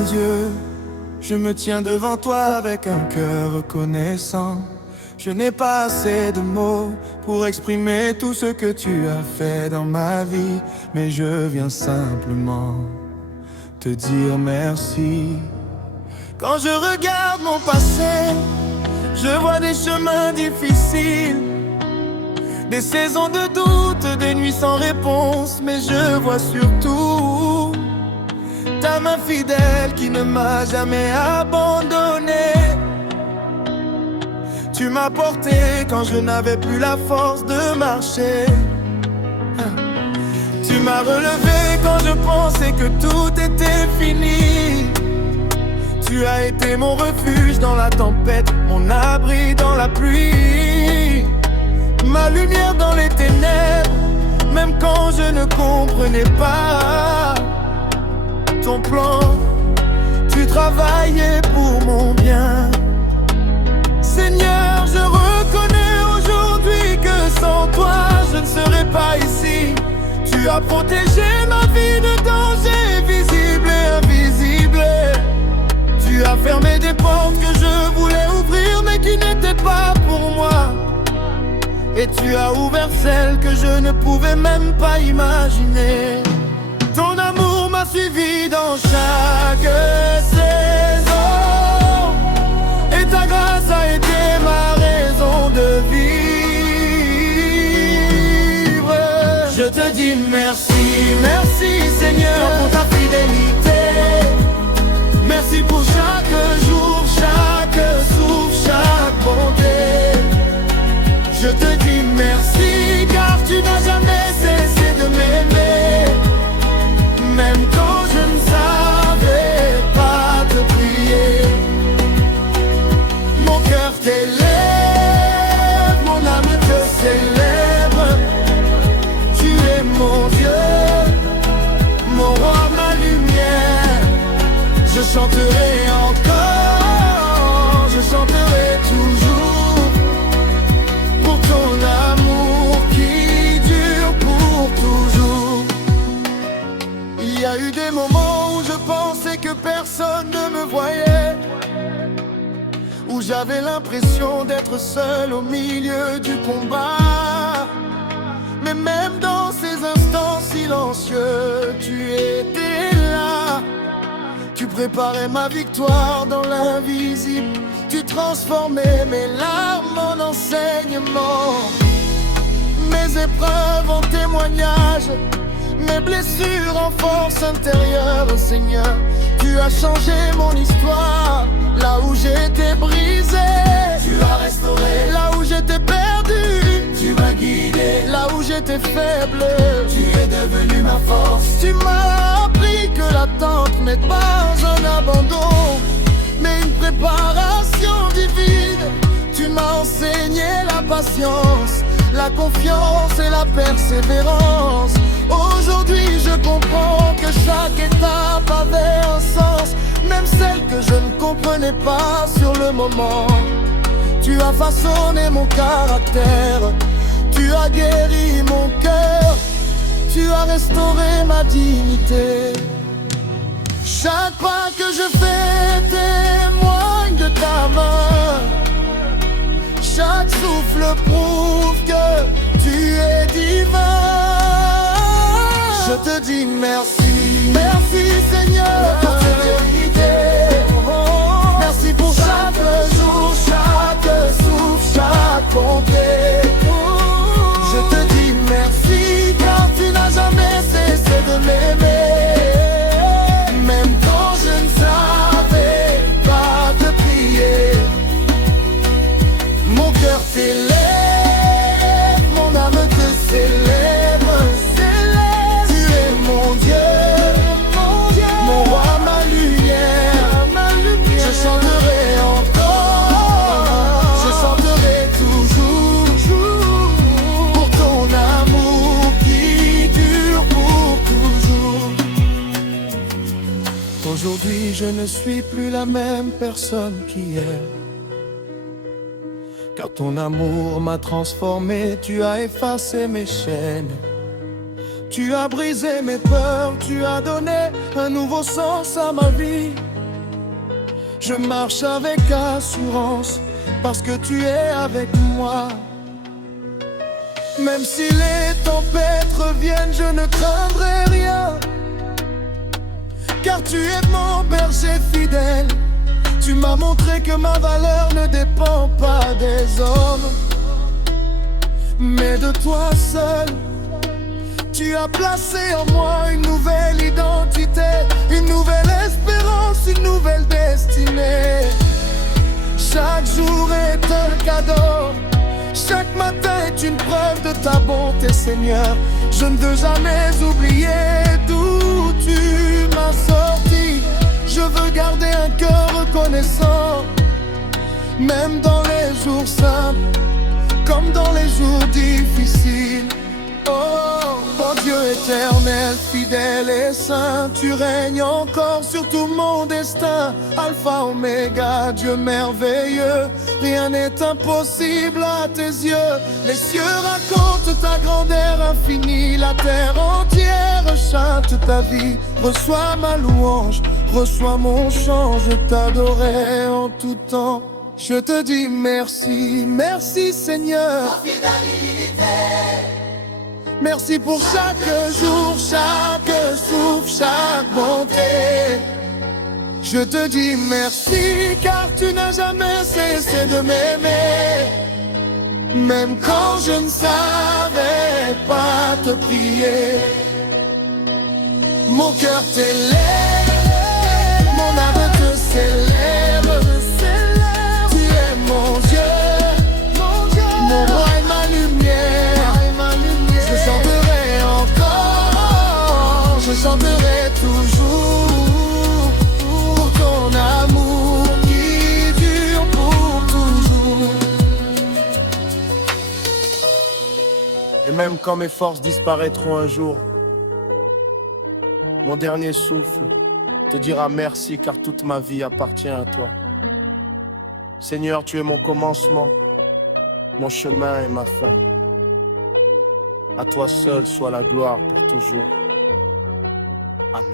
mon Dieu, je me tiens devant toi avec un cœur reconnaissant. Je n'ai pas assez de mots pour exprimer tout ce que tu as fait dans ma vie, mais je viens simplement te dire merci. Quand je regarde mon passé, je vois des chemins difficiles, des saisons de doute, des nuits sans réponse, mais je vois surtout ta main fidèle qui ne m'a jamais abandonné. Tu m'as porté quand je n'avais plus la force de marcher. Tu m'as relevé quand je pensais que tout était fini. Tu as été mon refuge dans la tempête, mon abri dans la pluie, ma lumière dans les ténèbres, même quand je ne comprenais pas ton plan. Tu travaillais pour mon bien. Seigneur, je reconnais aujourd'hui que sans toi, je ne serais pas ici. Tu as protégé ma vie de dangers visibles et invisibles. Tu as fermé des portes que je voulais ouvrir mais qui n'étaient pas pour moi. Et tu as ouvert celles que je ne pouvais même pas imaginer. Ton amour m'a suivi dans chaque saison, et ta grâce a été ma raison de vivre. Je te dis merci, merci Seigneur pour ta fidélité. Merci pour chaque jour, chaque souffle, chaque bonté. Je te dis merci car tu n'as jamais cessé de m'aimer. Même quand je ne savais pas te prier. Mon cœur t'élève, mon âme te célèbre. Tu es mon Dieu, mon roi, ma lumière. Je chanterai encore, je chanterai toujours pour ton amour qui dure pour toujours. Il y a eu des moments où je pensais que personne ne me voyait, où j'avais l'impression d'être seul au milieu du combat. Mais même dans ces instants silencieux, tu étais là. Tu préparais ma victoire dans l'invisible. Tu transformais mes larmes en enseignement, mes épreuves en témoignage, mes blessures en force intérieure. Seigneur, tu as changé mon histoire. Là où j'étais brisé, tu as restauré. Là où j'étais perdu, tu m'as guidé. Là où j'étais faible, tu es devenu ma force. Tu m'as appris que l'attente n'est pas un abandon, mais une préparation divine. Tu m'as enseigné la patience, la confiance et la persévérance. Aujourd'hui je comprends que chaque étape avait un sens, même celle que je ne comprenais pas sur le moment. Tu as façonné mon caractère, tu as guéri mon cœur, tu as restauré ma dignité. Chaque pas que je fais témoigne de ta main. Chaque souffle prouve que tu es divin. Je te dis merci, merci Seigneur pour ta vérité. Merci pour chaque jour, chaque souffle, chaque bonté. Je te dis merci car tu n'as jamais cessé de m'aimer. Même quand je ne savais pas te prier. Mon cœur t'élève, mon âme te célèbre. Tu es mon Dieu, mon roi, ma lumière. Je chanterai encore, je chanterai toujours pour ton amour qui dure pour toujours. Aujourd'hui je ne suis plus la même personne qu'hier, car ton amour m'a transformé. Tu as effacé mes chaînes, tu as brisé mes peurs, tu as donné un nouveau sens à ma vie. Je marche avec assurance parce que tu es avec moi. Même si les tempêtes reviennent, je ne craindrai rien, car tu es mon berger fidèle. Tu m'as montré que ma valeur ne dépend pas des hommes, mais de toi seul. Tu as placé en moi une nouvelle identité, une nouvelle espérance, une nouvelle destinée. Chaque jour est un cadeau, chaque matin est une preuve de ta bonté, Seigneur. Je ne veux jamais oublier d'où tu m'as sorti. Je veux garder un cœur reconnaissant, même dans les jours simples, comme dans les jours difficiles. Oh, mon Dieu éternel, fidèle et saint, tu règnes encore sur tout mon destin. Alpha, Oméga, Dieu merveilleux, rien n'est impossible à tes yeux. Les cieux racontent ta grandeur infinie, la terre entière chante ta vie. Reçois ma louange, reçois mon chant, je t'adorerai en tout temps. Je te dis merci, merci Seigneur. Merci pour chaque jour, chaque souffle, chaque bonté. Je te dis merci car tu n'as jamais cessé de m'aimer. Même quand je ne savais pas te prier, mon cœur t'élève, mon âme te célèbre. Tu es mon Dieu, mon roi et ma lumière. Je chanterai encore, je chanterai toujours pour ton amour qui dure pour toujours. Et même quand mes forces disparaîtront un jour, mon dernier souffle te dira merci car toute ma vie appartient à toi. Seigneur, tu es mon commencement, mon chemin et ma fin. À toi seul soit la gloire pour toujours. Amen.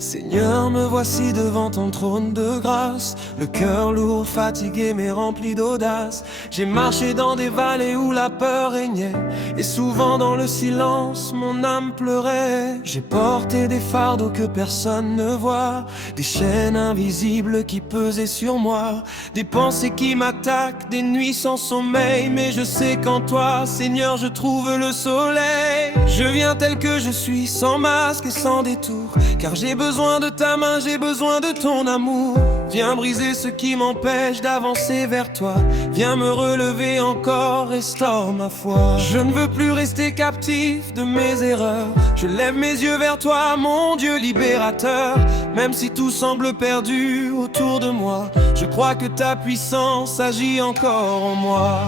Seigneur, me voici devant ton trône de grâce, le cœur lourd, fatigué mais rempli d'audace. J'ai marché dans des vallées où la peur régnait, et souvent dans le silence mon âme pleurait. J'ai porté des fardeaux que personne ne voit, des chaînes invisibles qui pesaient sur moi, des pensées qui m'attaquent, des nuits sans sommeil. Mais je sais qu'en toi, Seigneur, je trouve le soleil. Je viens tel que je suis, sans masque et sans détour, car j'ai besoin de ta main, j'ai besoin de ton amour. Viens briser ce qui m'empêche d'avancer vers toi. Viens me relever encore, restaure ma foi. Je ne veux plus rester captif de mes erreurs. Je lève mes yeux vers toi, mon Dieu libérateur. Même si tout semble perdu autour de moi, je crois que ta puissance agit encore en moi.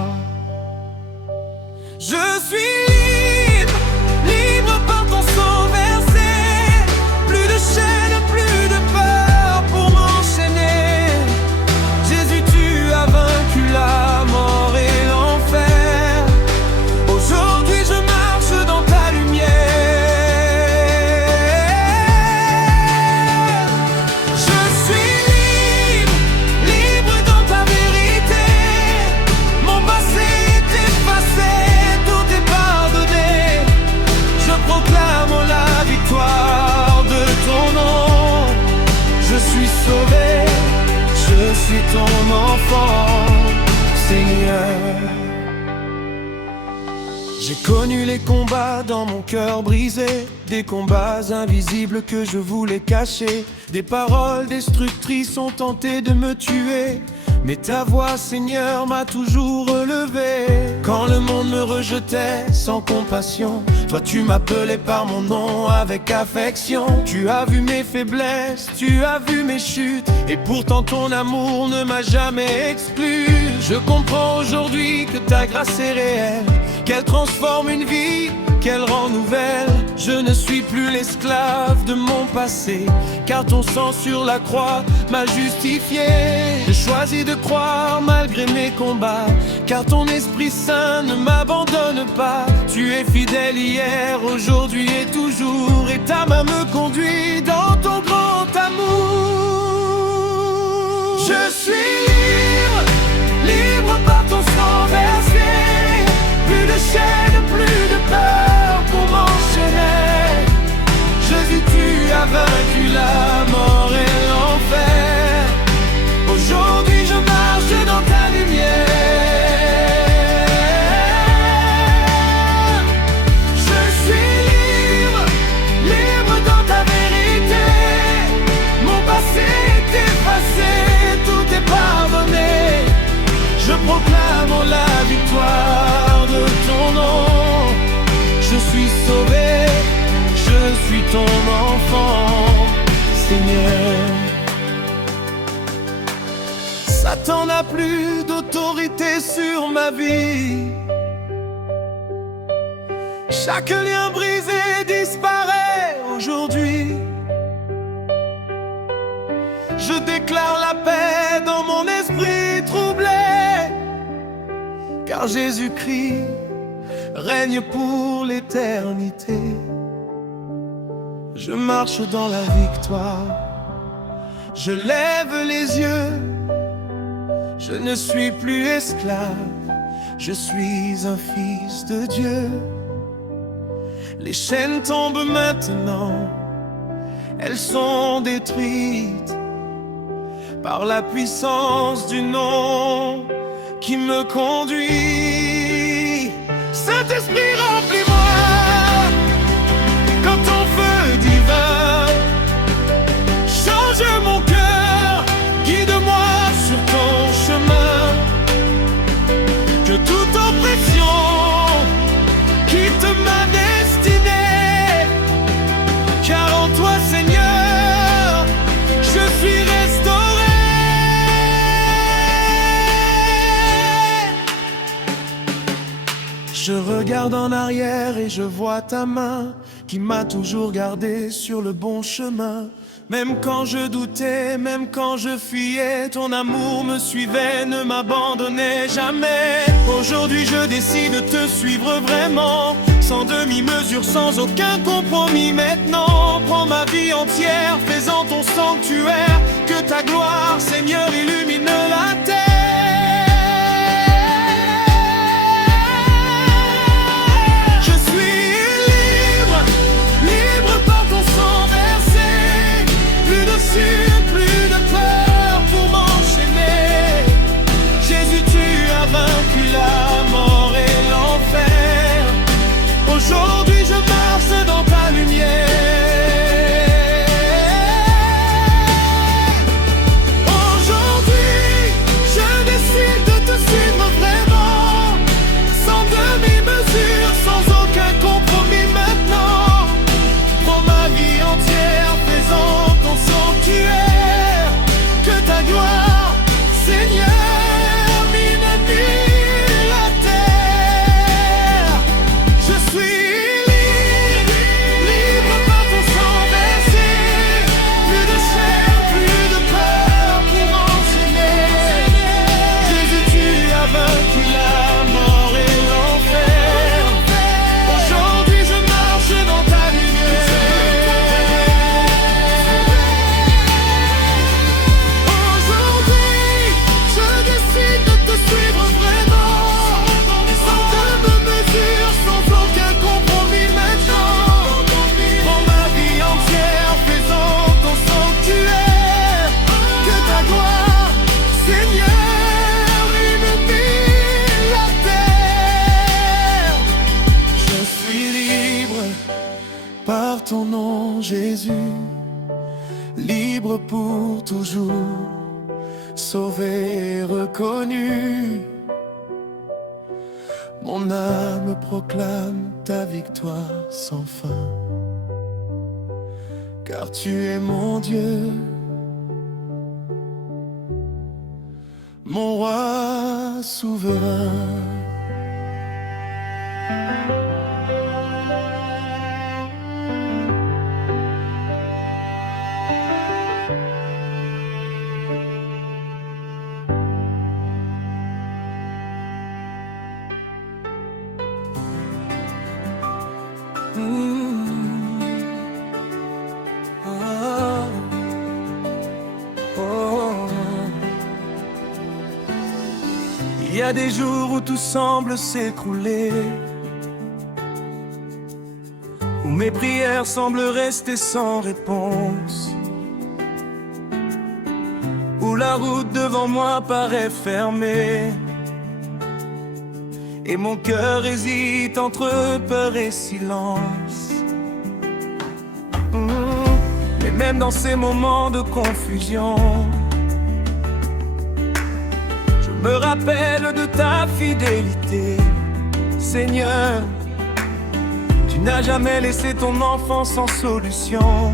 Je suis libre, libre par ton sang versé. Plus de chaînes, plus de peur pour m'enchaîner. Jésus, tu as vaincu la mort et l'enfer. Aujourd'hui je marche dans ta lumière. Je suis libre, libre dans ta vérité. Mon passé est effacé, tout est pardonné. Je proclame la victoire de ton nom. Je suis sauvé, je suis ton enfant, Seigneur. J'ai connu les combats dans mon cœur brisé, des combats invisibles que je voulais cacher. Des paroles destructrices ont tenté de me tuer, mais ta voix, Seigneur, m'a toujours relevé. Quand le monde me rejetait sans compassion, toi tu m'appelais par mon nom avec affection. Tu as vu mes faiblesses, tu as vu mes chutes, et pourtant ton amour ne m'a jamais exclu. Je comprends aujourd'hui que ta grâce est réelle, qu'elle transforme une vie qu'elle rend nouvelle. Je ne suis plus l'esclave de mon passé, car ton sang sur la croix m'a justifié. J'ai choisi de croire malgré mes combats, car ton Esprit Saint ne m'abandonne pas. Tu es fidèle hier, aujourd'hui et toujours, et ta main me conduit dans ton grand amour. Je suis libre, libre par ton sang versé. Plus de chaînes, plus de peur pour m'enchaîner. Jésus, tu as vaincu la mort et l'enfer. Aujourd'hui je marche dans ta lumière. Je suis libre, libre dans ta vérité. Mon passé est effacé, tout est pardonné. Je proclame la victoire de ton nom. Je suis sauvé, je suis ton enfant, Seigneur. Satan n'a plus d'autorité sur ma vie. Chaque lien brisé disparaît aujourd'hui. Je déclare la paix dans mon esprit troublé, car Jésus-Christ règne pour l'éternité. Je marche dans la victoire, je lève les yeux. Je ne suis plus esclave, je suis un fils de Dieu. Les chaînes tombent maintenant, elles sont détruites par la puissance du nom qui me conduit. Saint-Esprit, remplis-moi comme ton feu divin. Change mon cœur, guide-moi sur ton chemin. Que toute oppression quitte ma destinée, car en toi, Seigneur, je suis restauré. Je regarde en arrière et je vois ta main qui m'a toujours gardé sur le bon chemin. Même quand je doutais, même quand je fuyais, ton amour me suivait, ne m'abandonnait jamais. Aujourd'hui je décide de te suivre vraiment, sans demi-mesure, sans aucun compromis. Maintenant, prends ma vie entière, fais-en ton sanctuaire. Que ta gloire, Seigneur, illumine la terre. Plus de peur pour m'enchaîner. Jésus, tu as vaincu la mort et l'enfer. Aujourd'hui je marche dans ta lumière. Aujourd'hui je décide de te suivre vraiment, sans demi-mesure, sans aucun compromis. Maintenant, prends ma vie entière, faisant ton sanctuaire. Que ta gloire, Seigneur, illumine la terre. Je suis libre, libre par ton sang versé. Plus de chaînes, plus de peur pour m'enchaîner. Jésus, tu as vaincu la mort et l'enfer. Aujourd'hui je marche dans ta lumière. Par ton nom, Jésus, libre pour toujours, sauvé et reconnu. Mon âme proclame ta victoire sans fin, car tu es mon Dieu, mon roi. souverain. Oh. Oh. Il y a des jours où tout semble s'écrouler, où mes prières semblent rester sans réponse, où la route devant moi paraît fermée, et mon cœur hésite entre peur et silence. Mais même dans ces moments de confusion, je me rappelle de ta fidélité, Seigneur. Tu n'as jamais laissé ton enfant sans solution.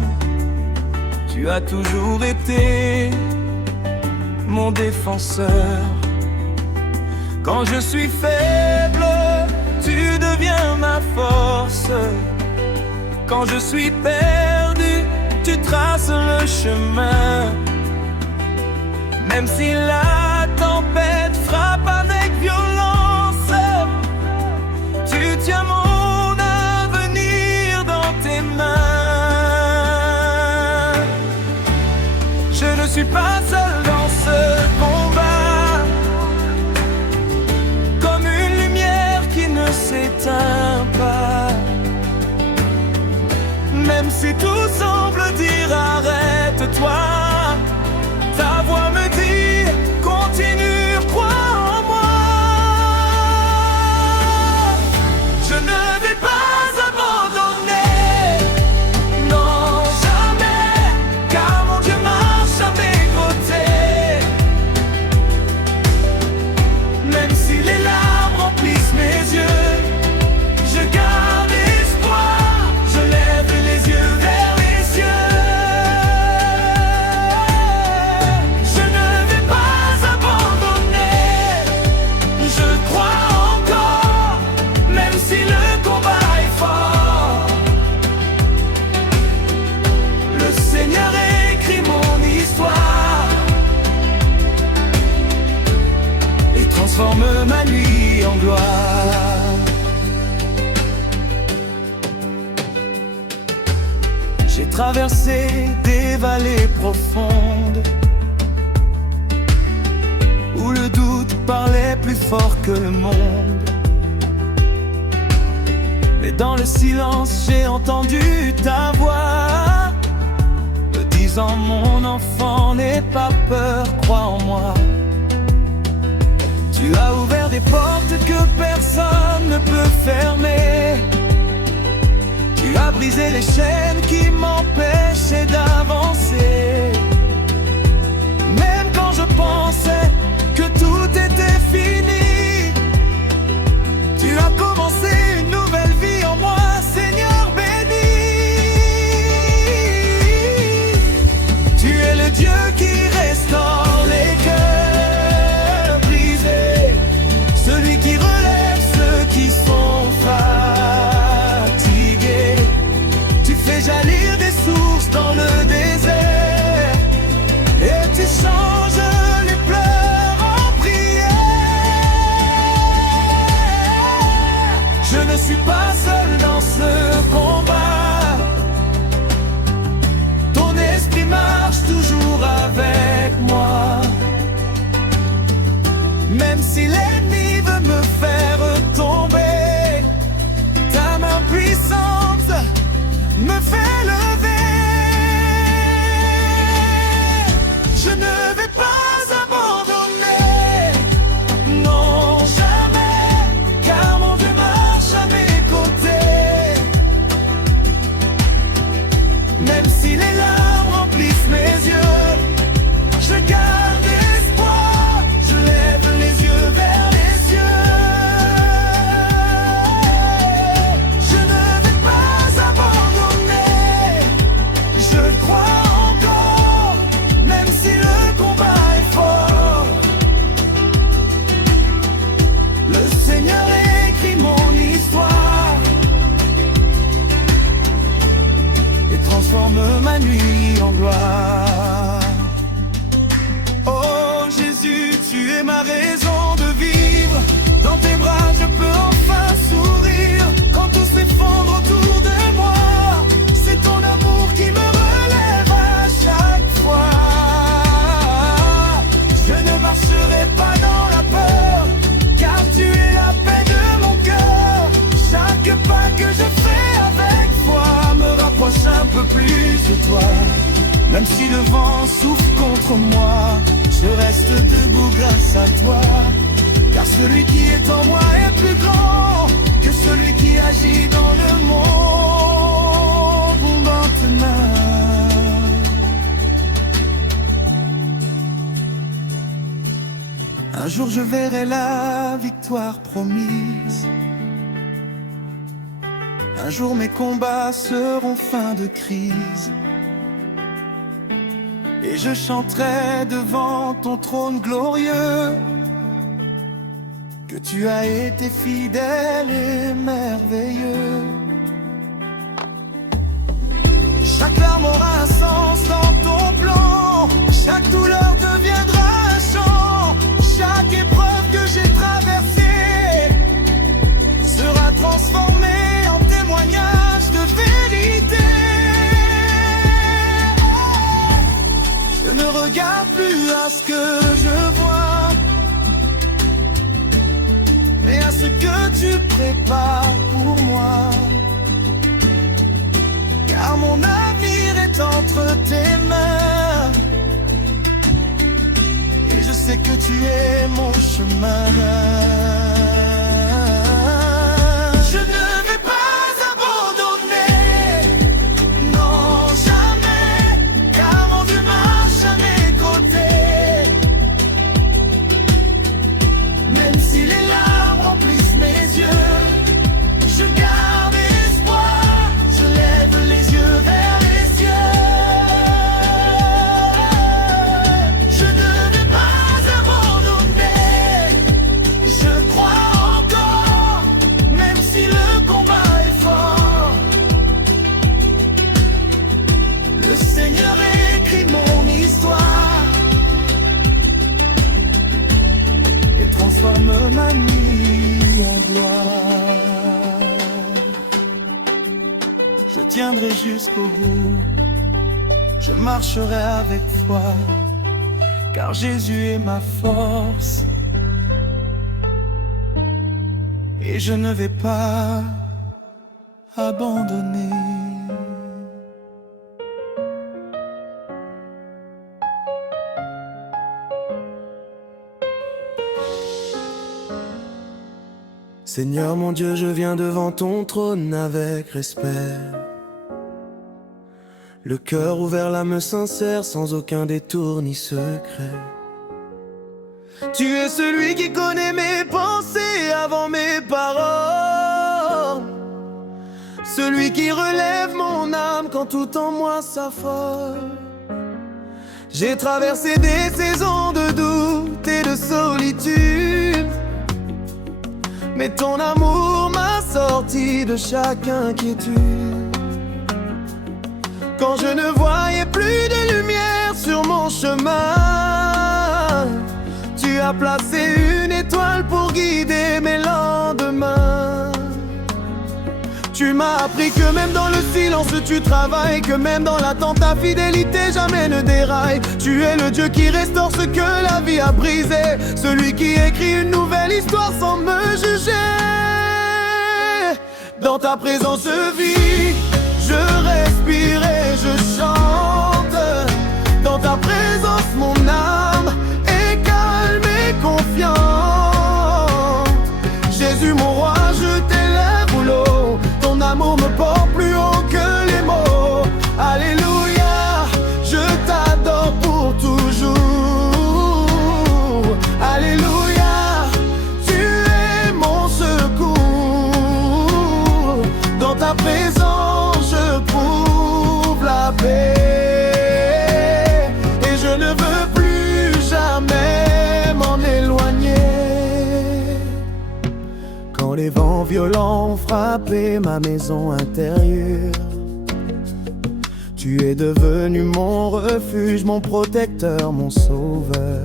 Tu as toujours été mon défenseur. Quand je suis faible, tu deviens ma force. Quand je suis perdu, tu traces le chemin. Même si la tempête frappe avec violence, tu tiens mon avenir dans tes mains. Je ne suis pas seul dans ce combat, comme une lumière qui ne s'éteint pas. Même si tout semble dire arrête-toi, ta voix me dit continue, crois en moi. Je ne vais pas abandonner, non jamais, car mon Dieu marche à mes côtés. Même si les larmes remplissent mes yeux, je garde espoir, je lève les yeux vers les cieux. Je ne vais pas abandonner, je crois encore, même si le combat est fort. Le Seigneur écrit mon histoire et transforme ma nuit en gloire. J'ai traversé des vallées profondes où le doute parlait plus fort que le monde. Mais dans le silence, j'ai entendu ta voix me disant mon enfant, n'aie pas peur, crois en moi. Tu as ouvert des portes que personne ne peut fermer. Tu as brisé les chaînes qui m'empêchaient d'avancer. Même quand je pensais que tout était fini, tu as commencé une nouvelle vie en moi, Seigneur béni. Tu es le Dieu qui restaure les cœurs brisés, celui qui relève ceux qui sont fatigués. Tu fais jaillir des sources dans le désert et tu changes les pleurs en prière. Je ne suis pas seul dans ce combat, ton esprit marche toujours avec moi. Même si l'ennemi veut me faire tomber, ta main puissante me fait lever. Je ne vais pas abandonner, non jamais, car mon Dieu marche à mes côtés. Même si les larmes remplissent mes yeux, je garde espoir, je lève les yeux vers les cieux. Je ne vais pas abandonner, je crois encore, même si le combat est fort. Le Seigneur écrit mon histoire et transforme ma nuit en gloire. Oh Jésus, tu es ma raison de vivre. Dans tes bras je peux enfin sourire quand tout s'effondre autour de Même si le vent souffle contre moi, je reste debout grâce à toi. Car celui qui est en moi est plus grand que celui qui agit dans le monde maintenant. Un jour je verrai la victoire promise. Un jour mes combats seront fin de crise. Et je chanterai devant ton trône glorieux que tu as été fidèle et merveilleux. Chaque larme aura un sens dans ton plan. Chaque douleur deviendra un chant. Chaque épreuve que j'ai traversée sera transformée en témoignage de vérité. Je ne regarde plus à ce que je vois, mais à ce que tu prépares pour moi. Car mon avenir est entre tes mains, et je sais que tu es mon chemin. Je ne vais pas abandonner, non jamais, car mon Dieu marche à mes côtés. Même si les larmes remplissent mes yeux, je garde espoir, je lève les yeux vers les cieux. Je ne vais pas abandonner, je crois encore, même si le combat est fort. Le Seigneur écrit mon histoire et transforme ma nuit en gloire. Je tiendrai jusqu'au bout, je marcherai avec foi, car Jésus est ma force. Et je ne vais pas abandonner. Seigneur mon Dieu, je viens devant ton trône avec respect. Le cœur ouvert, l'âme sincère, sans aucun détour ni secret. Tu es celui qui connaît mes pensées avant mes paroles. Celui qui relève mon âme quand tout en moi s'affole. J'ai traversé des saisons de doute et de solitude, mais ton amour m'a sorti de chaque inquiétude. Quand je ne voyais plus de lumière sur mon chemin, tu as placé une étoile pour guider mes lendemains. Tu m'as appris que même dans le silence tu travailles, que même dans l'attente ta fidélité jamais ne déraille. Tu es le Dieu qui restaure ce que la vie a brisé, celui qui écrit une nouvelle histoire sans me juger. Dans ta présence je vis, je respire et je chante. Dans ta présence mon âme est calme et confiante. Jésus mon roi, je t'élève au lot. Ton amour me porte plus haut que les mots. Alléluia, je t'adore pour toujours. Alléluia, tu es mon secours. Dans ta présence je trouve la paix, et je ne veux plus jamais m'en éloigner. Quand les vents violents ont frappé ma maison intérieure, tu es devenu mon refuge, mon protecteur, mon sauveur.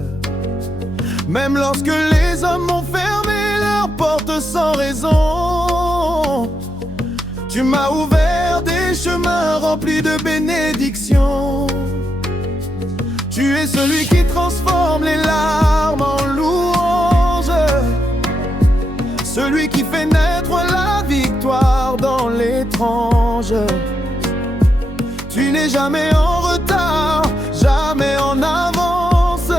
Même lorsque les hommes m'ont fermé leurs portes sans raison, tu m'as ouvert des chemins remplis de bénédictions. Tu es celui qui transforme les larmes en louanges, celui qui fait naître la victoire dans l'étrange. Tu n'es jamais en retard retard, jamais en avance.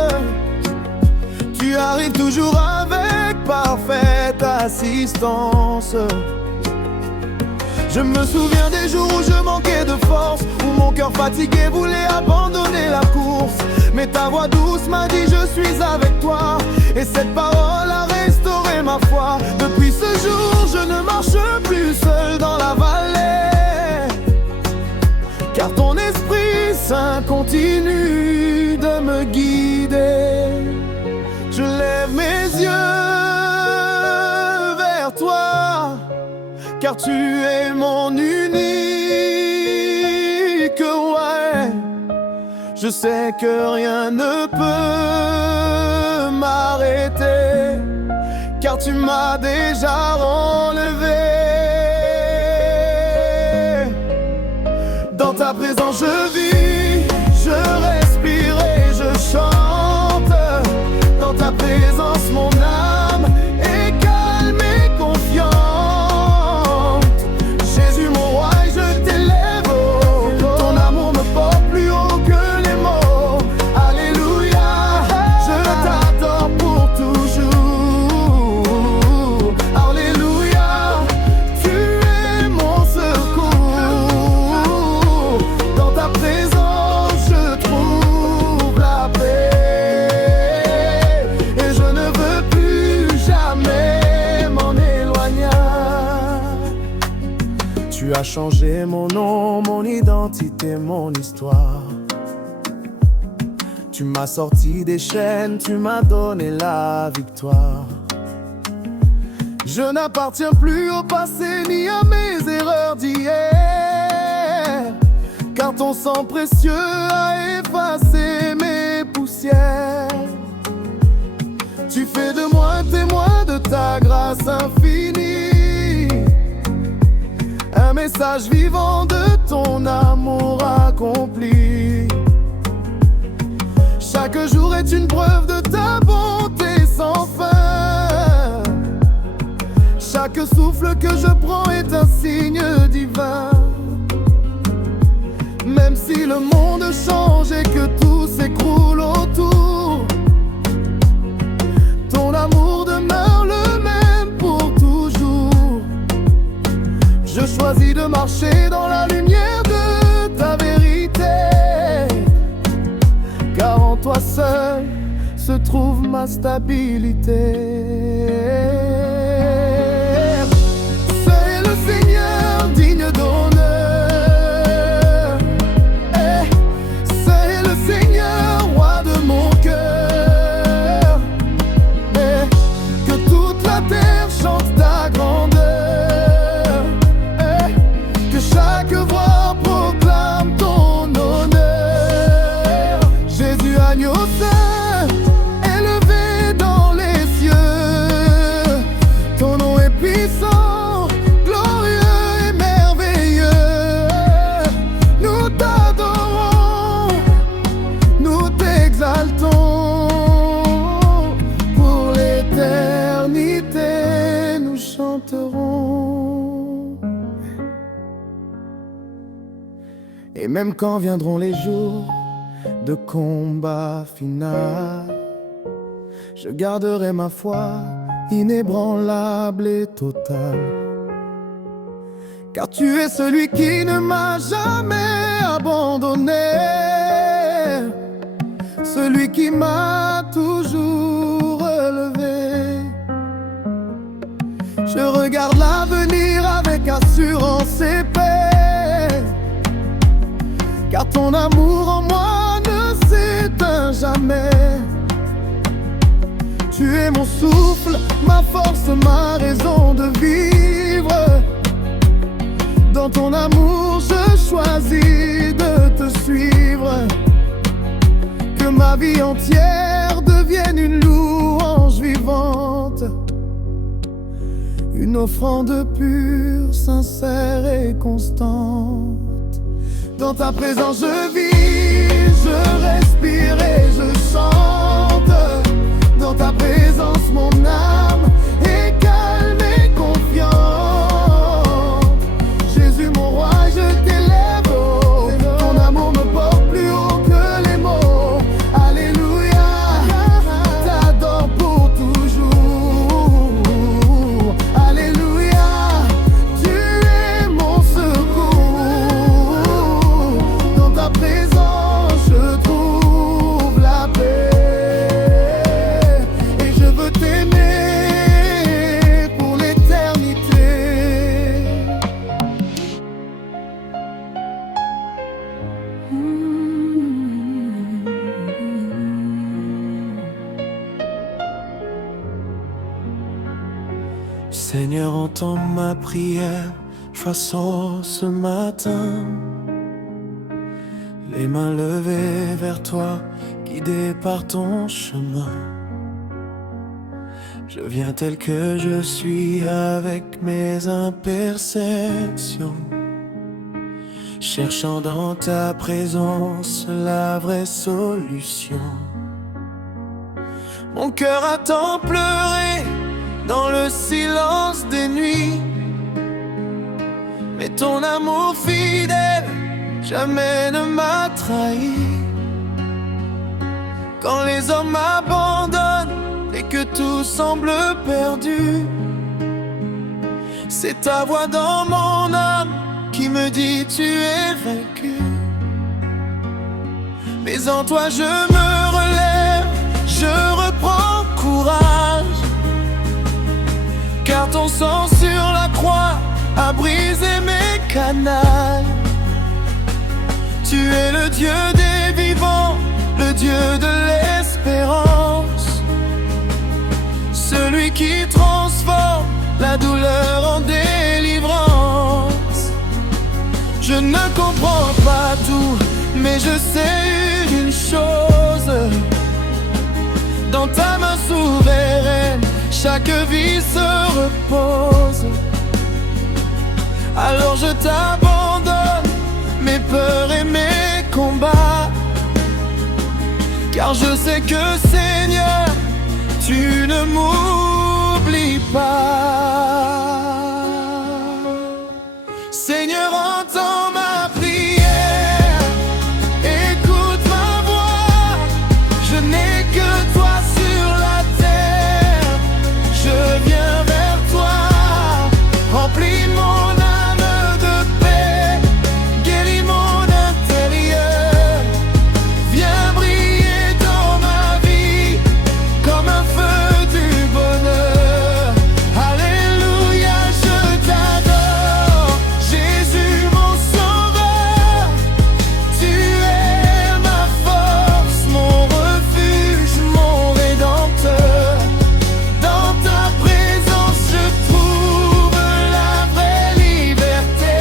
Tu arrives toujours avec parfaite assistance. Je me souviens des jours où je manquais de force, où mon cœur fatigué voulait abandonner la course. Mais ta voix douce m'a dit je suis avec toi, et cette parole a restauré ma foi. Depuis ce jour je ne marche plus seul dans la vallée, car ton Esprit Saint continue de me guider. Je lève mes yeux vers toi, car tu es mon unique, ouais. Je sais que rien ne peut m'arrêter, car tu m'as déjà relevé. Dans ta présence je vis, je respire et je chante. Dans ta présence mon âme est calme et confiante. Tu as changé mon nom, mon identité, mon histoire. Tu m'as sorti des chaînes, tu m'as donné la victoire. Je n'appartiens plus au passé ni à mes erreurs d'hier, car ton sang précieux a effacé mes poussières. Tu fais de moi un témoin de ta grâce infinie, un message vivant de ton amour accompli. Chaque jour est une preuve de ta bonté sans fin. Chaque souffle que je prends est un signe divin. Même si le monde change et que tout s'écroule autour, ton amour demeure le même pour toujours. Je choisis de marcher dans la lumière de ta vérité, car en toi seul se trouve ma stabilité. C'est le Seigneur digne d'honneur, c'est le Seigneur roi de mon cœur, que toute la terre chante ta grandeur, que chaque voix proclame ton honneur. Jésus agneau saint, élevé dans les cieux, ton nom est puissant, glorieux et merveilleux. Nous t'adorons, nous t'exaltons, pour l'éternité nous chanterons. Et même quand viendront les jours de combat final, je garderai ma foi inébranlable et totale, car tu es celui qui ne m'a jamais abandonné, celui qui m'a toujours relevé. Je regarde l'avenir avec assurance et paix, car ton amour en moi ne s'éteint jamais. Tu es mon souffle, ma force, ma raison de vivre. Dans ton amour je choisis de te suivre, que ma vie entière devienne une louange vivante, une offrande pure, sincère et constante. Dans ta présence je vis, je respire et je chante. Dans ta présence mon âme est calme et confiante. Jésus mon roi, je t'élève, ton amour me porte plus haut Seigneur, entends ma prière, façon ce matin. Les mains levées vers toi, guidé par ton chemin. Je viens tel que je suis avec mes imperfections, cherchant dans ta présence la vraie solution. Mon cœur a tant pleuré dans le silence des nuits, mais ton amour fidèle jamais ne m'a trahi. Quand les hommes m'abandonnent et que tout semble perdu, c'est ta voix dans mon âme qui me dit tu es vaincu. Mais en toi je me relève, je reprends courage, car ton sang sur la croix a brisé mes canals. Tu es le Dieu des vivants, le Dieu de l'espérance, celui qui transforme la douleur en délivrance. Je ne comprends pas tout, mais je sais une chose: dans ta main souveraine, chaque vie se repose. Alors je t'abandonne mes peurs et mes combats, car je sais que Seigneur, tu ne m'oublies pas. Seigneur, entends ma prière, écoute ma voix. Je n'ai que toi sur la terre, je viens vers toi. Remplis mon âme de paix, guéris mon intérieur. Viens briller dans ma vie comme un feu du bonheur. Alléluia, je t'adore, Jésus mon sauveur. Tu es ma force, mon refuge, mon rédempteur. Dans ta présence je trouve la vraie liberté.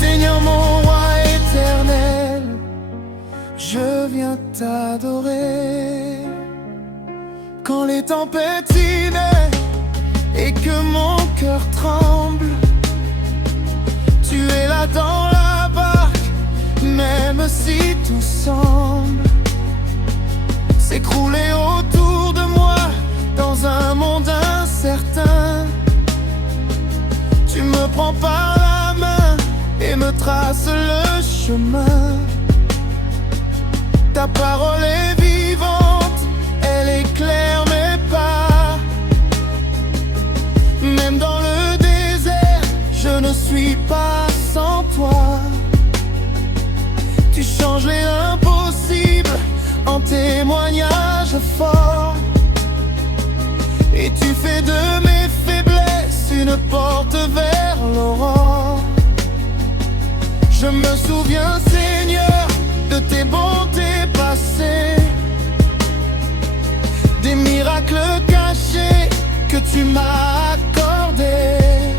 Seigneur mon roi éternel, je viens t'adorer. Quand les tempêtes y naissent et que mon cœur tremble, tu es là dans la barque, même si tout semble s'écrouler autour de moi dans un monde incertain. Tu me prends par la main et me traces le chemin. Ta parole est vivante, elle éclaire mes pas. Même dans le désert, je ne suis pas sans toi. Tu changes les impossibles en témoignage fort, et tu fais de mes faiblesses une porte vers l'aurore. Je me souviens, Seigneur, de tes bontés passées, des miracles cachés que tu m'as accordés.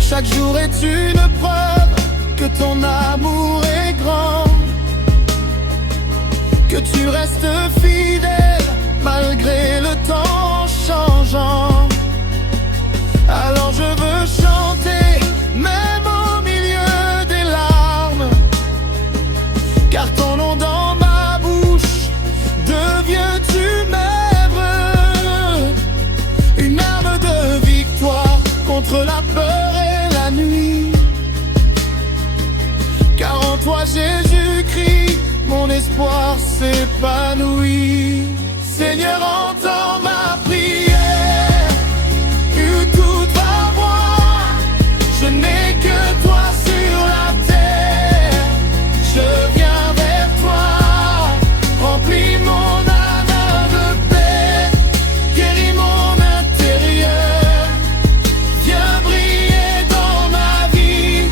Chaque jour est une preuve que ton amour est grand, que tu restes fidèle malgré le temps changeant. Alors je veux chanter même au milieu des larmes, car ton nom dans ma bouche devient une œuvre, une arme de victoire contre la peur et la nuit. Car en toi Jésus-Christ, mon espoir s'épanouit. Seigneur, entends ma prière, écoute ma voix. Je n'ai que toi sur la terre, je viens vers toi. Remplis mon âme de paix, guéris mon intérieur. Viens briller dans ma vie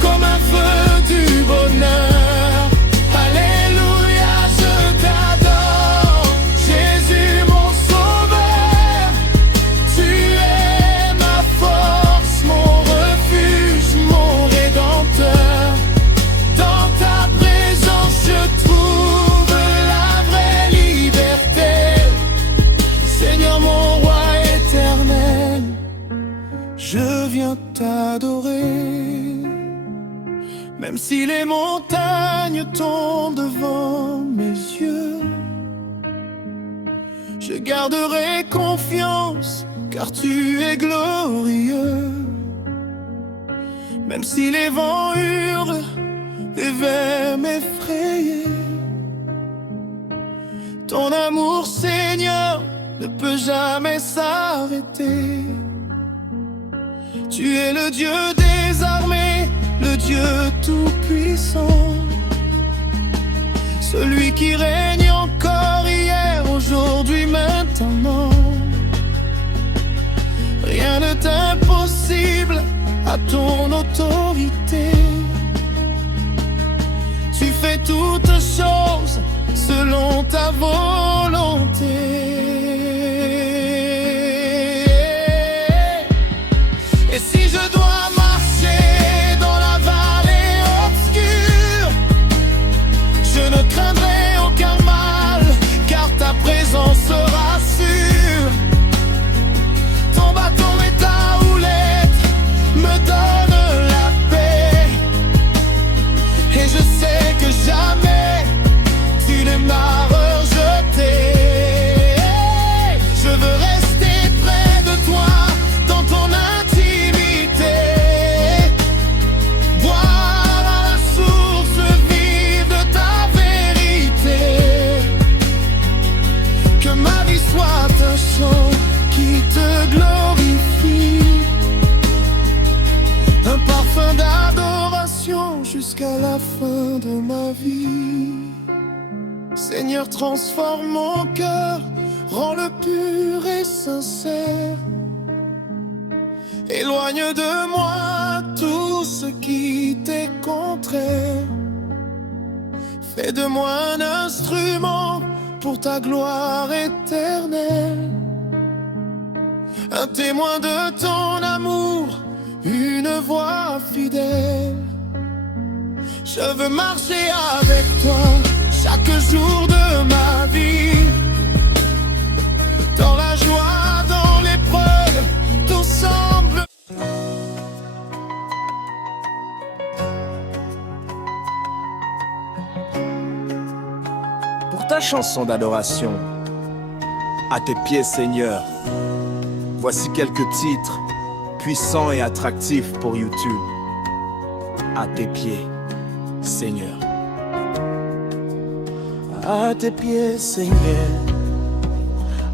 comme un feu du bonheur. Alléluia, je t'adore, Jésus mon sauveur. viens t'adorer. Même si les montagnes tombent devant mes yeux, je garderai confiance, car tu es glorieux. Même si les vents hurlent et vers m'effrayer, ton amour, Seigneur, ne peut jamais s'arrêter. Tu es le Dieu des armées, le Dieu tout-puissant, celui qui règne encore hier, aujourd'hui, maintenant. Rien n'est impossible à ton autorité. Tu fais toutes choses selon ta volonté. Et si je dois marcher dans la vallée obscure, je ne craindrai aucun mal, car ta présence sera sûre. Ton bâton et ta houlette me donnent la paix, et je sais que jamais tu ne m'as rejeté. Je veux rester près de toi dans ton intimité, boire à la source vive de ta vérité. Que ma vie soit un chant qui te glorifie, un parfum d'adoration jusqu'à la fin de ma vie. Seigneur, transforme mon cœur, rends-le pur et sincère. Éloigne de moi tout ce qui t'est contraire. Fais de moi un instrument pour ta gloire éternelle, un témoin de ton amour, une voix fidèle. Je veux marcher avec toi chaque jour de ma vie, dans la joie, dans l'épreuve, tout semble. Pour ta chanson d'adoration, à tes pieds, Seigneur, voici quelques titres puissants et attractifs pour YouTube. À tes pieds, Seigneur. À tes pieds, Seigneur,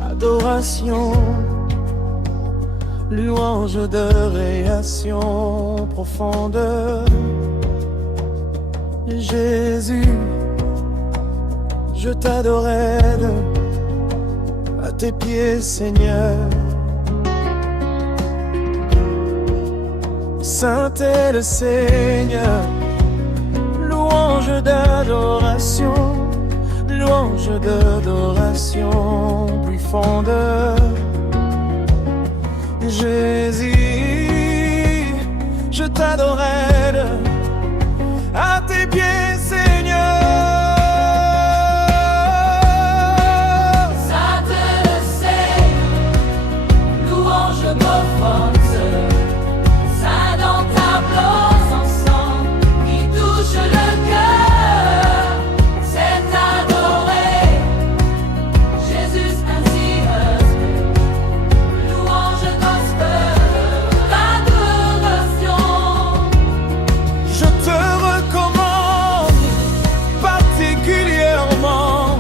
adoration, louange de réaction profonde. Jésus, je t'adorais à tes pieds, Seigneur. Saint est le Seigneur, louange d'adoration, louange d'adoration plus fonde. Jésus, je t'adorais à tes pieds, Seigneur. Saint est le Seigneur, louange m'offense. Saint dans ta blanche ensemble qui touche le cœur. C'est adoré, Jésus ainsi respect. Louange gospel, adoration. Je te recommande particulièrement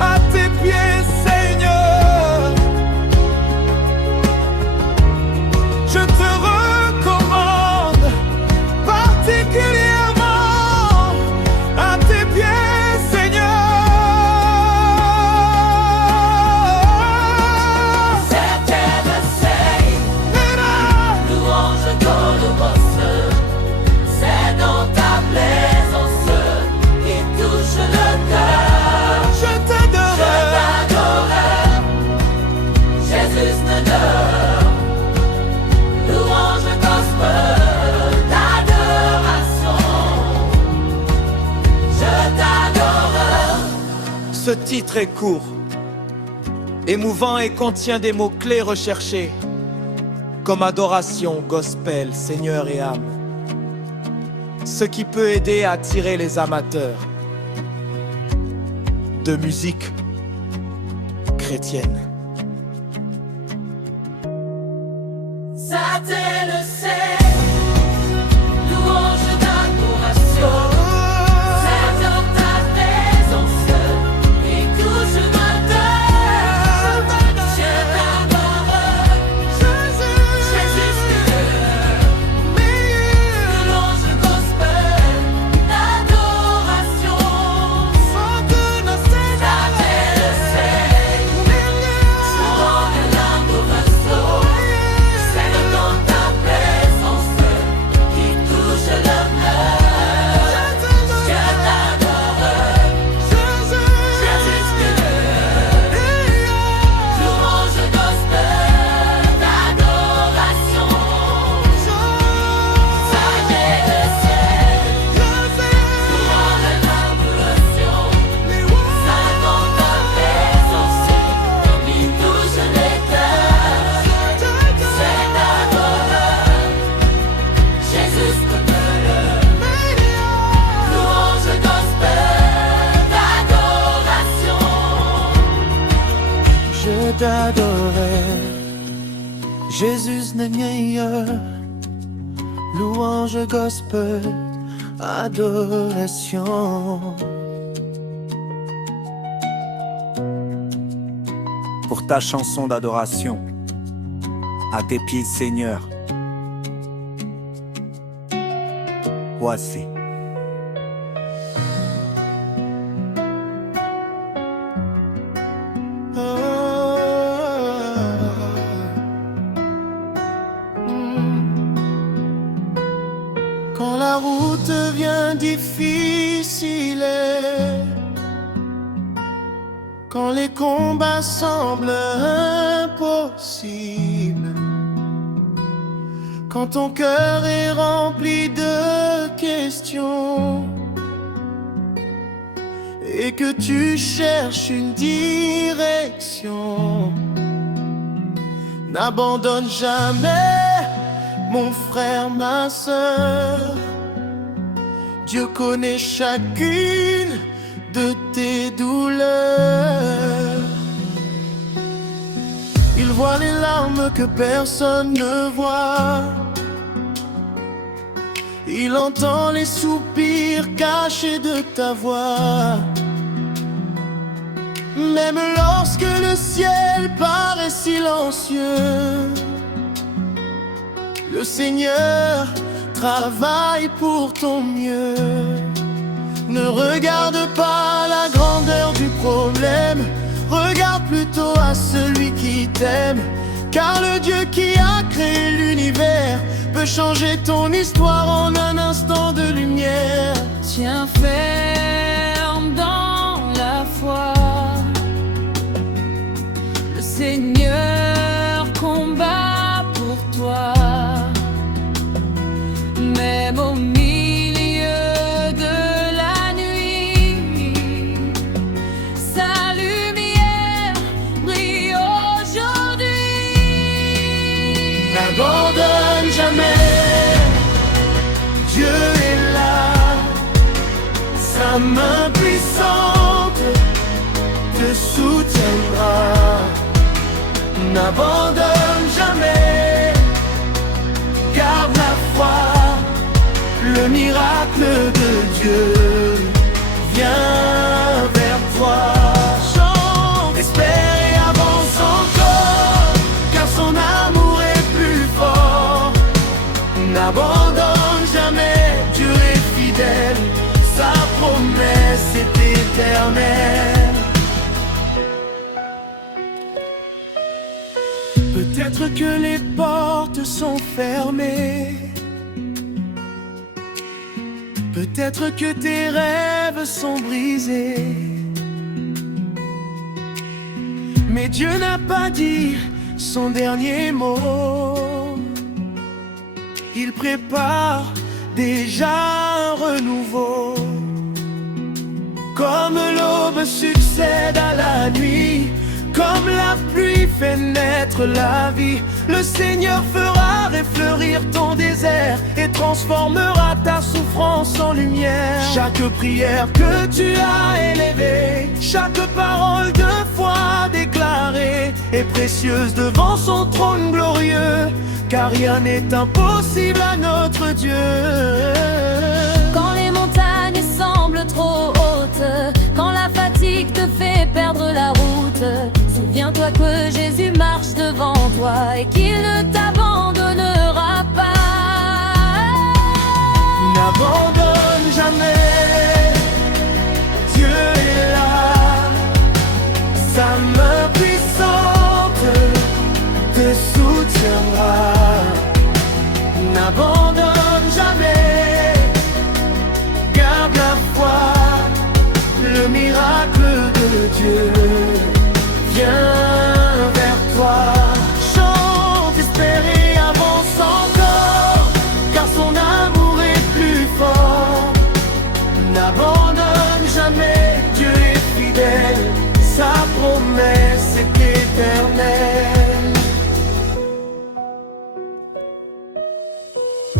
à tes pieds, Seigneur. Je te recommande particulièrement à tes pieds, Seigneur. C'était le Seigneur, louange Golgotha. C'est dans ta plaisance qui touche le cœur. Je t'adorerai. T'adorer, Jésus ne dort. Louange gospel d'adoration. Je t'adore. Ce titre est court, émouvant et contient des mots-clés recherchés. comme adoration, gospel, Seigneur et âme. Ce qui peut aider à attirer les amateurs de musique chrétienne. Ça t'est le ciel, louange d'adoration. C'est dans ta présence qui touche ma cœur. Je t'adore, Jésus, louange gospel d'adoration. Ça t'est le ciel, louange d'adoration. C'est dans ta présence qui touche le cœur. Je t'adore, Jésus, louange gospel d'adoration. Ça t'est le ciel, louange d'adoration. Ça dans ta présence qui touche les cœurs. C'est d'adoreur, Jésus, louange gospel d'adoration. Je t'adorais, Jésus n'est meilleur. Louange gospel, adoration. Pour ta chanson d'adoration, à tes pieds, Seigneur. Voici. Quand la route devient difficile, quand les combats semblent impossibles, quand ton cœur est rempli de questions et que tu cherches une direction, n'abandonne jamais, mon frère, ma sœur. Dieu connaît chacune de tes douleurs. Il voit les larmes que personne ne voit. Il entend les soupirs cachés de ta voix. Même lorsque le ciel paraît silencieux, le Seigneur travaille pour ton mieux. Ne regarde pas la grandeur du problème, regarde plutôt à celui qui t'aime. Car le Dieu qui a créé l'univers peut changer ton histoire en un instant de lumière. Tiens ferme dans la foi, le Seigneur combat pour toi. Même au milieu de la nuit, sa lumière brille aujourd'hui. N'abandonne jamais, Dieu est là, sa main puissante te soutiendra. N'abandonne jamais, garde la foi, le miracle de Dieu vient vers toi. Chante, espère et avance encore, car son amour est plus fort. N'abandonne jamais, Dieu est fidèle, sa promesse est éternelle. Peut-être que les portes sont fermées, peut-être que tes rêves sont brisés, mais Dieu n'a pas dit son dernier mot. Il prépare déjà un renouveau. Comme l'aube succède à la nuit, comme la pluie fait naître être la vie. Le Seigneur fera refleurir ton désert et transformera ta souffrance en lumière. Chaque prière que tu as élevée, chaque parole de foi déclarée est précieuse devant son trône glorieux, car rien n'est impossible à notre Dieu. Quand les montagnes semblent trop hautes, quand la fatigue te fait perdre la route, souviens-toi que Jésus marche devant toi et qu'il ne t'abandonnera pas. N'abandonne jamais, Dieu est là, sa main puissante te soutiendra. N'abandonne jamais, garde la foi, le miracle de Dieu vient vers toi. Chante, espère et avance encore, car son amour est plus fort. N'abandonne jamais, Dieu est fidèle, sa promesse est éternelle.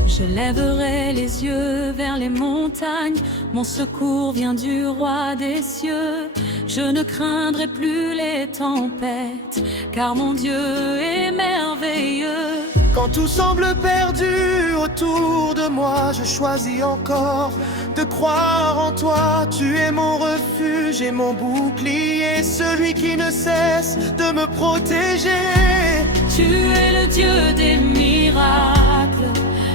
Je lèverai les yeux vers les montagnes, mon secours vient du roi des cieux. Je ne craindrai plus les tempêtes, car mon Dieu est merveilleux. Quand tout semble perdu autour de moi, je choisis encore de croire en toi. Tu es mon refuge et mon bouclier, celui qui ne cesse de me protéger. Tu es le Dieu des miracles,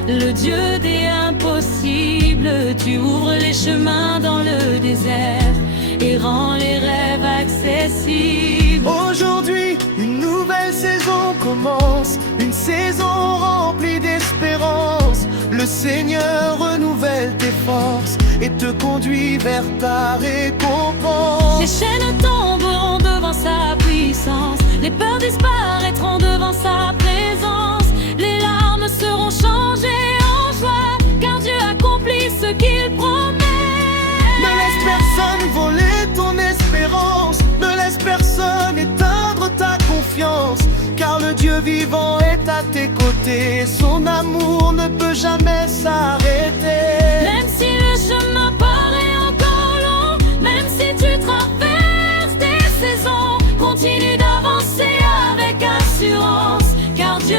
le Dieu des impossibles. Tu ouvres les chemins dans le désert et rends les rêves accessibles. Aujourd'hui, une nouvelle saison commence, une saison remplie d'espérance. Le Seigneur renouvelle tes forces et te conduit vers ta récompense. Les chaînes tomberont devant sa puissance, les peurs disparaîtront devant sa présence. Les larmes seront changées en joie, car Dieu accomplit ce qu'il promet. Ne laisse personne voler ton espérance, ne laisse personne éteindre ta confiance, car le Dieu vivant est à tes côtés, son amour ne peut jamais s'arrêter. Même si le chemin paraît encore long, même si tu traverses des saisons, continue d'avancer avec assurance, car Dieu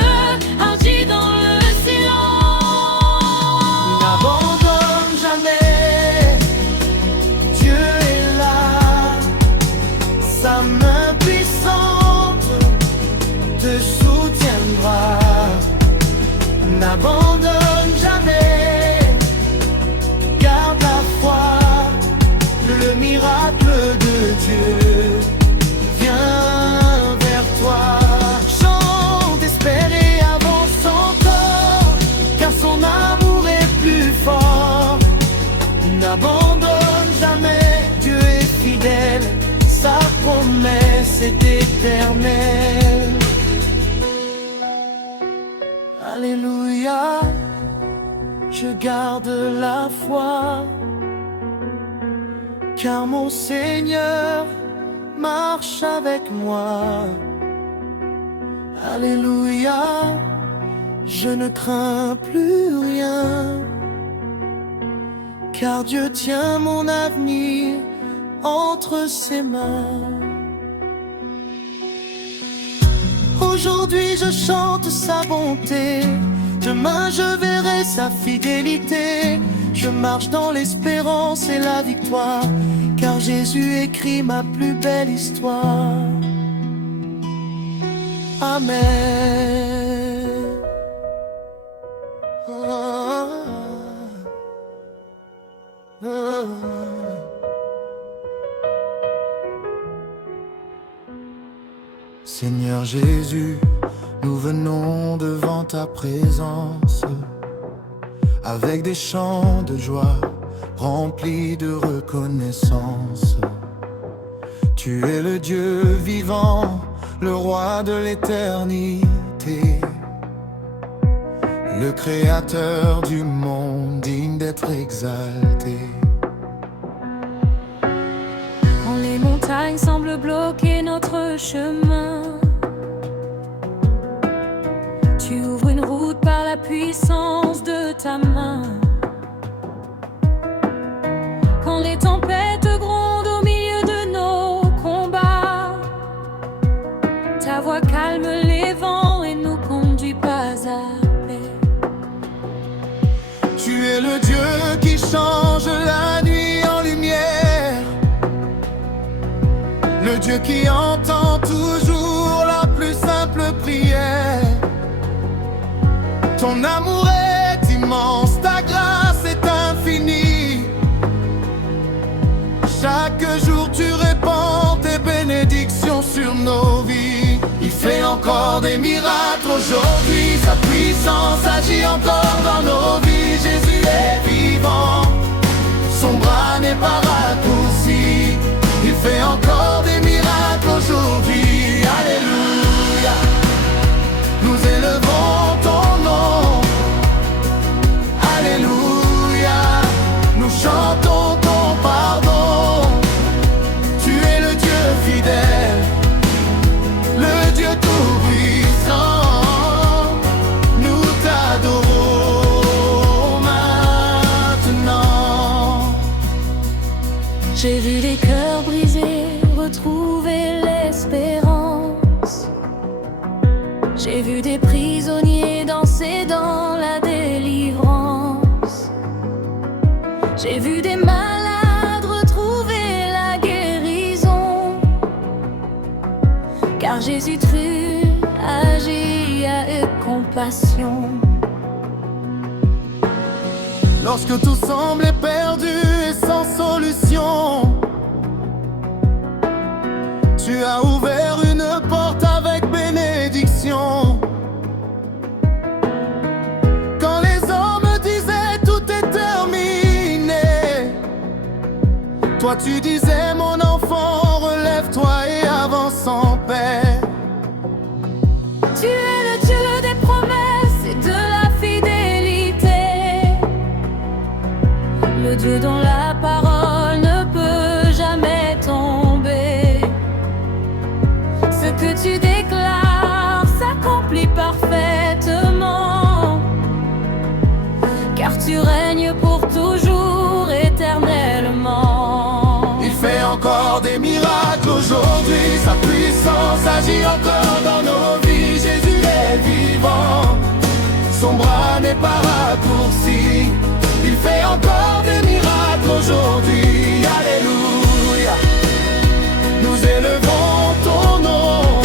agit dans le silence. N'abandonne jamais, Dieu est là, sa main puissante te soutiendra. N'abandonne jamais, garde la foi, le miracle de Dieu vient vers toi. Chante, espère et avance encore, car son amour est plus fort. N'abandonne jamais, Dieu est fidèle, sa promesse est éternelle. Alléluia, je garde la foi, car mon Seigneur marche avec moi. Alléluia, je ne crains plus rien, car Dieu tient mon avenir entre ses mains. Aujourd'hui je chante sa bonté, demain je verrai sa fidélité. Je marche dans l'espérance et la victoire, car Jésus écrit ma plus belle histoire. Amen. Seigneur Jésus, nous venons devant ta présence avec des chants de joie remplis de reconnaissance. Tu es le Dieu vivant, le roi de l'éternité, le créateur du monde digne d'être exalté. Quand les montagnes semblent bloquer notre chemin, puissance de ta main. Quand les tempêtes grondent au milieu de nos combats, ta voix calme les vents et nous conduit pas à paix. Tu es le Dieu qui change la nuit en lumière, le Dieu qui entend toujours la plus simple prière. Ton amour est immense, ta grâce est infinie. Chaque jour tu répands tes bénédictions sur nos vies. Il fait encore des miracles aujourd'hui, sa puissance agit encore dans nos vies. Jésus est vivant, son bras n'est pas raccourci. Il fait encore des miracles aujourd'hui, alléluia. Nous élevons ton nom, alléluia. Nous chantons ton pardon. Tu es le Dieu fidèle, le Dieu tout-puissant. Nous t'adorons maintenant. J'ai vu des cœurs brisés retrouver l'espérance. J'ai vu des prisonniers danser dans la délivrance. J'ai vu des malades retrouver la guérison. Car Jésus tu agis avec compassion. Lorsque tout semblait perdu et sans solution, tu as ouvert une porte avec bénédiction. Quand les hommes disaient tout est terminé, toi tu disais mon enfant, relève-toi et avance en paix. Tu es le Dieu des promesses et de la fidélité, le Dieu dont la parole ne peut jamais tomber. Ce que tu déclares s'accomplit parfaitement, car tu règnes pour toujours éternellement. Il fait encore des miracles aujourd'hui, sa puissance agit encore dans nos vies. Jésus est vivant, son bras n'est pas raccourci. Il fait encore des miracles aujourd'hui, alléluia. Nous élevons ton nom,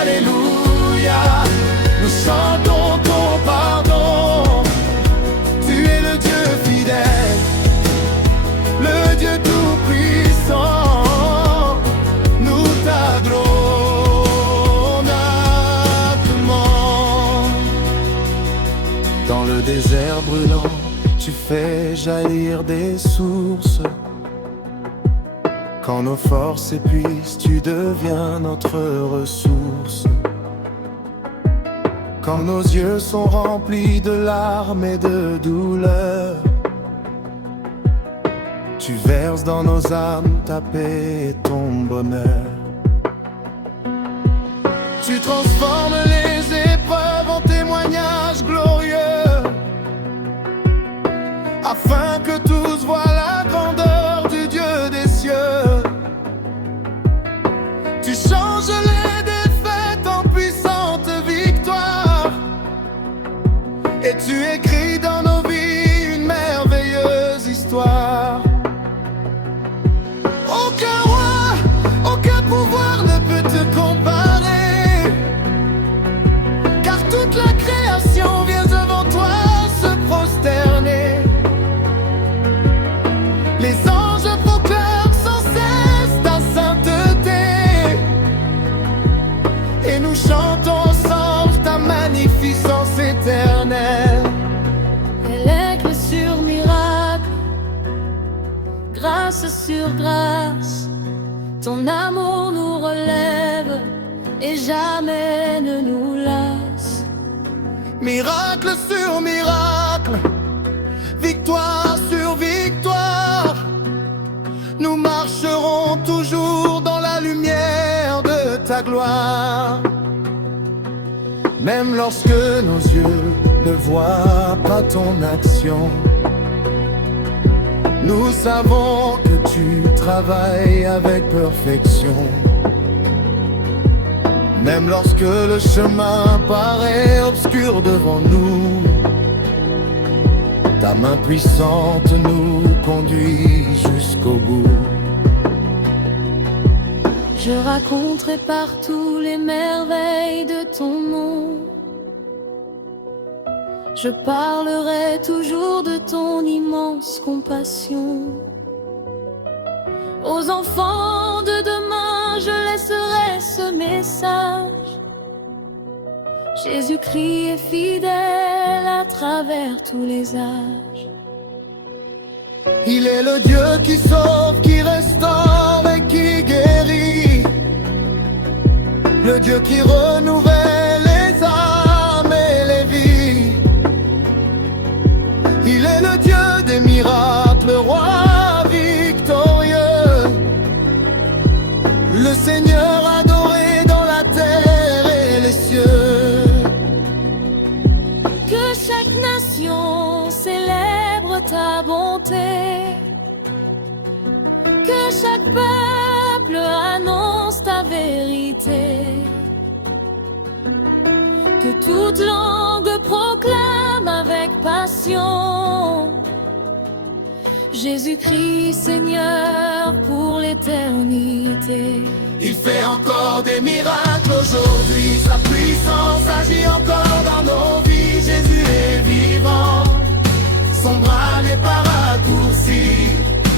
alléluia. Nous chantons ton pardon. Tu es le Dieu fidèle, le Dieu tout-puissant. Nous t'adorons maintenant. Dans le désert brûlant, tu fais jaillir des sources. Quand nos forces s'épuisent, tu deviens notre ressource. Quand nos yeux sont remplis de larmes et de douleur, tu verses dans nos âmes ta paix et ton bonheur. Tu transformes les épreuves en témoignages glorieux, afin que tous voient la grandeur du Dieu des cieux. Tu changes les défaites en puissante victoire, et tu écris dans nos vies une merveilleuse histoire. Aucun roi, aucun pouvoir ne peut te comparer, car toute la création vient devant toi se prosterner. Les anges proclament sans cesse ta sainteté, et nous chantons ensemble ta magnificence éternelle. Miracle sur miracle, grâce sur grâce, ton amour nous relève et jamais ne nous lasse. Miracle sur miracle, victoire sur victoire, nous marcherons toujours dans la lumière de ta gloire. Même lorsque nos yeux ne voient pas ton action, nous savons que tu travailles avec perfection. Même lorsque le chemin paraît obscur devant nous, ta main puissante nous conduit jusqu'au bout. Je raconterai partout les merveilles de ton nom. Je parlerai toujours de ton immense compassion. Aux enfants de demain, je laisserai ce message. Jésus-Christ est fidèle à travers tous les âges. Il est le Dieu qui sauve, qui restaure et qui guérit. Le Dieu qui renouvelle les âmes et les vies. Il est le Dieu des miracles, le roi victorieux, le Seigneur adoré dans la terre et les cieux. Que chaque nation célèbre ta bonté, que chaque peuple annonce ta vérité, que toute langue proclame avec passion Jésus-Christ Seigneur pour l'éternité. Il fait encore des miracles aujourd'hui, sa puissance agit encore dans nos vies. Jésus est vivant, son bras n'est pas raccourci.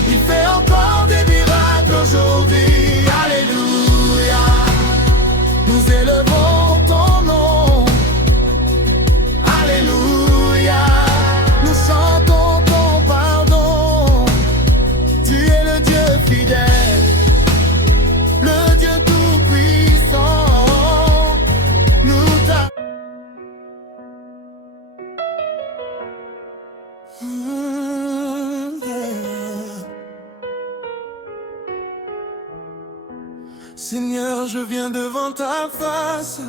Il fait encore des miracles aujourd'hui, alléluia. Nous élevons ton nom, alléluia. Nous chantons ton pardon, tu es le Dieu fidèle, le Dieu tout-puissant. Nous t'a... Seigneur, je viens devant ta face,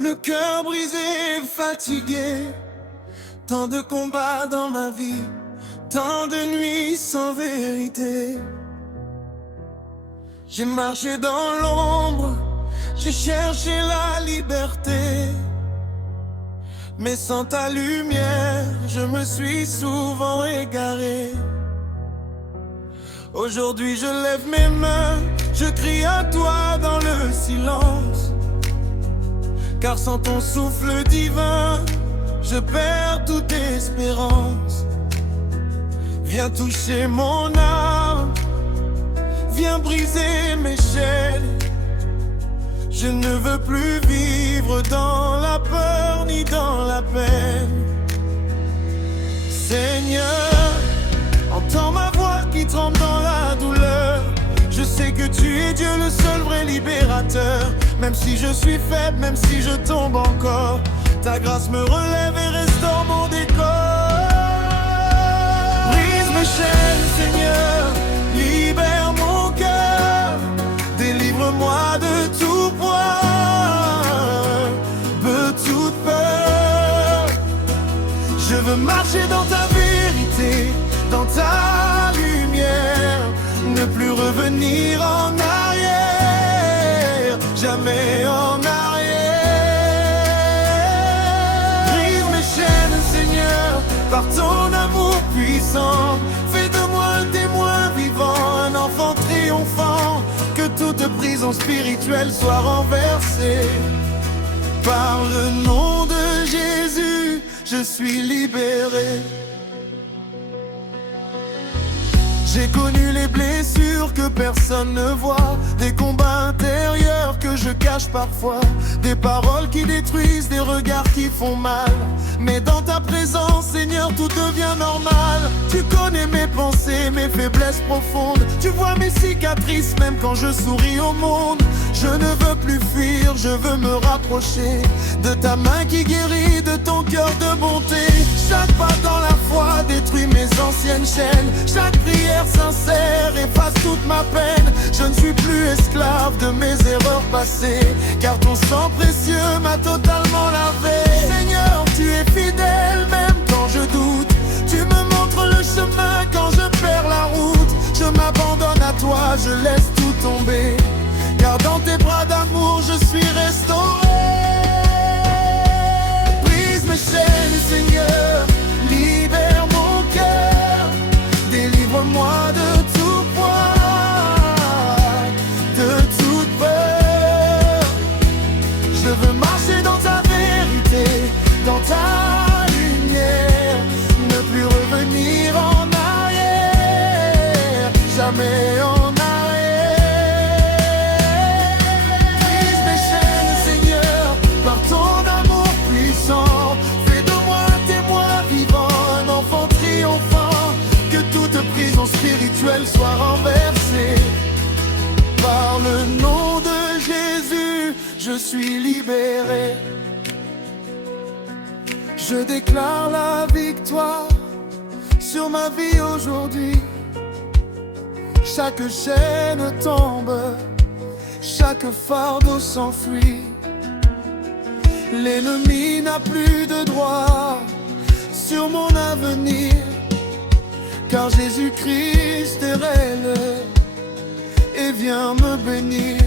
le cœur brisé, fatigué. Tant de combats dans ma vie, tant de nuits sans vérité. J'ai marché dans l'ombre, j'ai cherché la liberté. Mais sans ta lumière, je me suis souvent égaré. Aujourd'hui je lève mes mains, je crie à toi dans le silence. Car sans ton souffle divin, je perds toute espérance. Viens toucher mon âme, viens briser mes chaînes. Je ne veux plus vivre dans la peur ni dans la peine. Seigneur, entends ma voix qui tremble dans la douleur. Je sais que tu es Dieu, le seul vrai libérateur. Même si je suis faible, même si je tombe encore, ta grâce me relève et restaure mon décor. Brise mes chaînes, Seigneur, libère mon cœur. Délivre-moi de tout poids, de toute peur. Je veux marcher dans ta vérité, dans ta lumière. Ne plus revenir en arrière, jamais en arrière. Brise mes chaînes, Seigneur, par ton amour puissant. Fais de moi un témoin vivant, un enfant triomphant. Que toute prison spirituelle soit renversée. Par le nom de Jésus, je suis libéré. J'ai connu les blessures que personne ne voit, des combats intérieurs que je cache parfois, des paroles qui détruisent, des regards qui font mal. Mais dans ta présence, Seigneur, tout devient normal. Tu connais mes pensées, mes faiblesses profondes. Tu vois mes cicatrices, même quand je souris au monde. Je ne veux plus fuir, je veux me rapprocher de ta main qui guérit, de ton cœur de bonté. Chaque pas dans la foi détruit mes anciennes chaînes. Chaque prière sincère efface toute ma peine. Je ne suis plus esclave de mes erreurs passées, car ton sang précieux m'a totalement lavé. marcher dans ta vérité, dans ta lumière, ne plus revenir en arrière, jamais en arrière. Brise mes chaînes, Seigneur, par ton amour puissant. Fais de moi un témoin vivant, un enfant triomphant. Que toute prison spirituelle soit renversée. Par le nom de Jésus, je suis libéré. Je déclare la victoire sur ma vie aujourd'hui. Chaque chaîne tombe, chaque fardeau s'enfuit. L'ennemi n'a plus de droit sur mon avenir, car Jésus-Christ est réel et vient me bénir.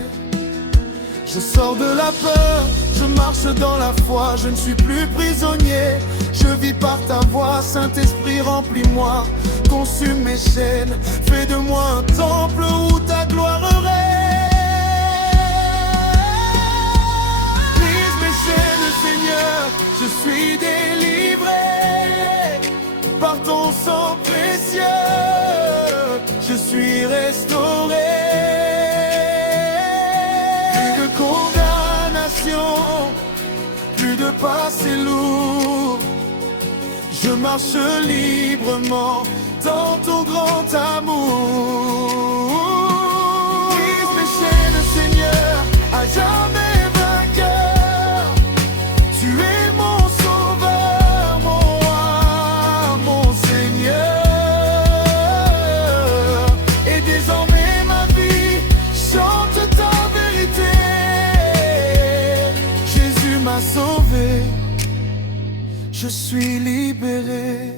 Je sors de la peur, je marche dans la foi, je ne suis plus prisonnier. Je vis par ta voix, Saint-Esprit remplis-moi, consume mes chaînes, fais de moi un temple où ta gloire règne. Brise mes chaînes, Seigneur, je suis délivré par ton sang précieux, je suis restauré. Plus de passé lourd, je marche librement dans ton grand amour. Brise mes chaînes, Seigneur, à jamais vainqueur. Tu es mon sauveur, mon roi, mon Seigneur. Et désormais ma vie chante ta vérité. Sauvé, je suis libéré.